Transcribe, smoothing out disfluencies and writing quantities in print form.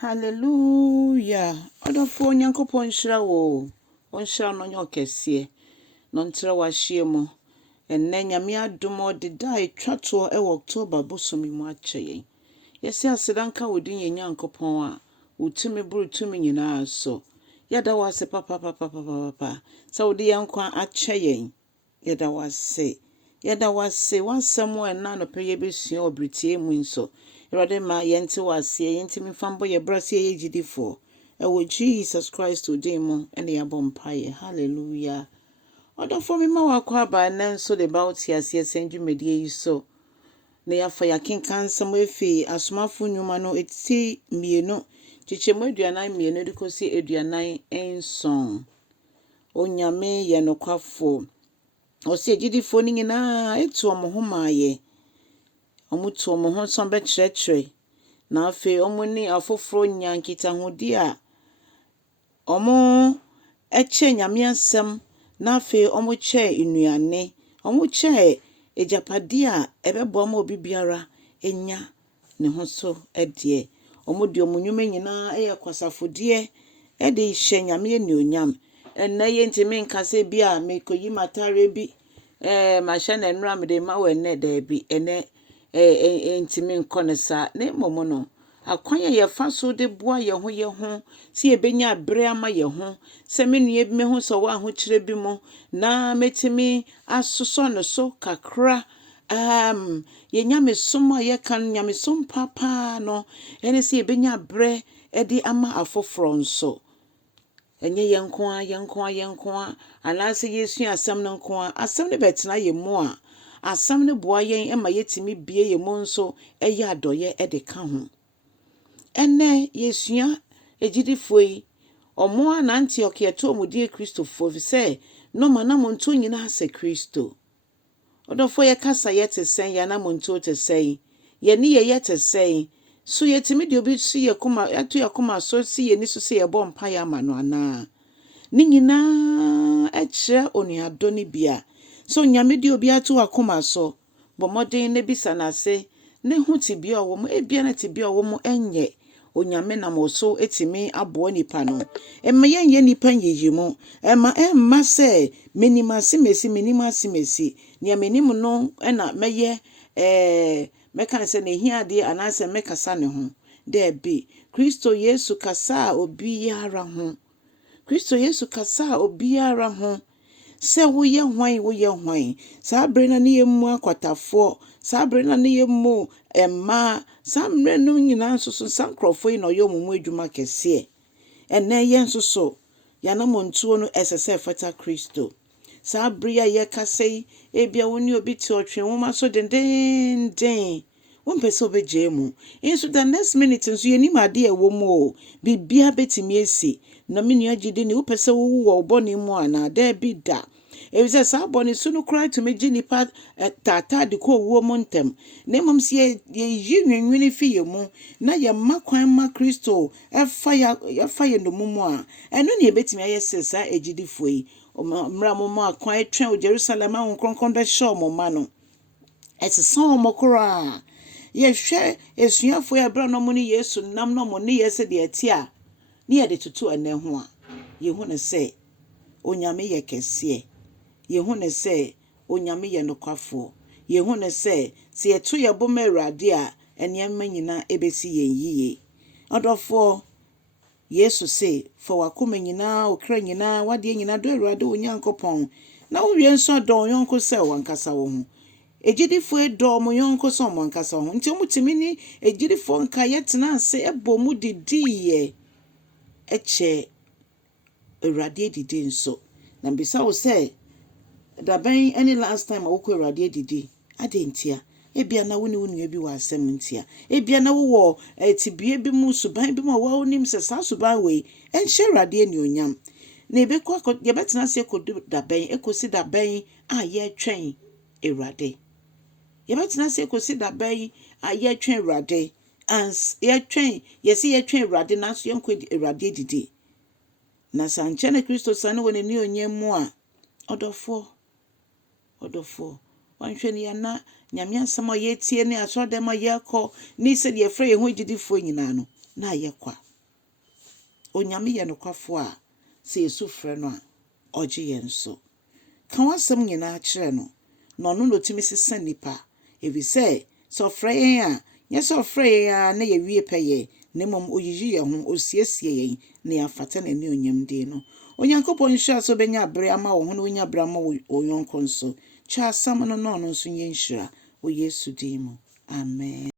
Hallelujah. Odofo nyankopon nhyira wo. Onhyira no nyo kese. No ntra wa hyiemu. Enne nyame adom odeda etwato e October bosomi mu akyeye. Yesi asedanka wodin ye nyankopon a utumi buru tumi nyina so. Yada wase papa. Sa wodi yankwa akyeye. Yada wase. Yada wase wansamo enna no peye besua obritie mu nso. Erade ma yente wase yente mfambo ye brase ye Agyedifoɔ. Ewo Jesus Christ odimo ene yabompaye. Hallelujah. Odofo mi ma wakwa ba nanso de bauti ase senju medie so. Na yafa yakenkan sam efi asomafo nyuma no eti mienu. Chichemu aduanan mienu de kosi aduanan enson. Onyame ye nokwafo. Osi Agyedifoɔ ni nyina etu omo maaye. Omutu omo ho son be kyerɛkyerɛ. Na afi omo ni afoforo nyankita hodi a omo eche nyame asɛm na afi omo che inuane. Omo che ejapade a ebebo ma obi biara enya ne ho so edie. Omo di omo nnwuma nyina eye kwasafodie e de hye nyame ni onyam. Enna ye ntimi nkase bi a mekoyi matare bi ma hye na nra me de ma we ne da bi ene ntimi nkone sa ne momo no akwan ye fa so de boa ye ho si ebenya abre ama ye ho se menue bi me ho so wa ho kire bi mo na metimi asoso no so kakra ye nyame som a ye kan nyame som papa no ene si ebenya abre edi ama afoforo nso enye yenkoa anase yesu asem no nkoa asem ne betena ye mu a asam ne boa yen ema yetimi bie ye mu nso eye adoye de ka ho enne yesua Agyedifoɔ yi omo a na Antiochia to omudie Kristofo se no mana monto nyina ase Kristo odofo ye kasa ye te sen ya na monto te sen ye ni ye te sen so yetimi de obi su ye kuma ato ye kuma so si ye ni so se ye bompa ya ma no ana ni nyina ekire onuado ni bia so nyame de obi ato akoma so bomoden ne bisa na se ne hu tibia owo mo ebia na tibia owo mo enye onyame na mo so etimi abo nipa no emma yenye nipa yeyimu emma se menimasi mesi nia menim no na meye meka se ne hiade anase mekasa ne ho de bi Kristo Yesu kasa obiara ho Kristo Yesu kasa obiara ho se woye hwan sa brena ne yemu akwatafo sa brena ne yemu emma sa mrenu nyina nsoso sankrofo yi no yomumu adwuma kese enne ye nsoso yana montuo no esese fata Kristo sa bria ye kasei ebia woni obi ti otwe nwoma so den wompese obeje mu inso the next minute nso yeni made ewo mu o bibia betimi esi na menua gidi ni wopese wo oboni mu ana da bi da ebise sa boni sunu cry to me nipa tata de ko wo mu ntem na mom se ye yi nwenwene fi ye mu na ye makwan ma Kristo efa ye no mu a eno ne ebetimi ayese sa Agyedifoɔ yi mra mo ma kwan etwen Jerusalem ahun kronkron be show mo ma no esesa mo kora ye hwe esuafo ya bra no mo ne Yesu nam no mo ne yese de atia ne ye de tutu ene ho a ye hu ne se onyame ye kese ye hu ne se onyame ye nokwafo ye hu ne se eto ye boma Awurade a enema nyina ebesi ye yiye odofo Yesu se for wakoma nyina okra nyina wade nyina do Awurade onyankopon na wo wie nso do yonko se wankasa wo ho Agyedifoɔ do mo yonko so mo wankasa ho nti omutimi ni Agyedifoɔ nka yetena ase ebo mu didiye eche Awurade didi nso na bisa wo se daban any last time awoko Awurade didi adentia ebia na woni wonu bi wa asem ntia ebia na wo tibie bi mu suban bi mu wa onim se sa suban we enhye Awurade ni onyam na ebekọ ye betena se ekodu daban ekosi daban a ye twen Awurade ye betena se ekosi daban a ye twen Awurade ans ye twen ye se ye twen Awurade na so yenko Awurade didi na sanche na Kristo sane woni ni onyam mu a odofo wanhwe ne na nyame asɛm a yetie ne asɔdɛm a yɛkɔ ne sɛ de yɛfrɛ yɛ ho Agyedifoɔ nyina no na yɛkwa onyame yɛ nokwafo a sɛ yesu frɛ no a ɔgye yɛn so. Ka wasɛm nyinaa kyerɛ no na ɔno na otumi sesa nipa. Efisɛ sɛ ɔfrɛ yɛn a nyɛ sɛ ɔfrɛ yɛn a na yɛwie pɛ yɛ, na mmom oyiyi yɛn ho, osiesie yɛn na yɛafata n'ani onyamdie no. Onyankopɔn nhyira sɛ obɛnya abere ama wo ho na wonya abere ama wo yɔnko nso. Kyɛ asɛm no na ɔno nso nyɛ nhyira wɔ Yesu din mu. Amen.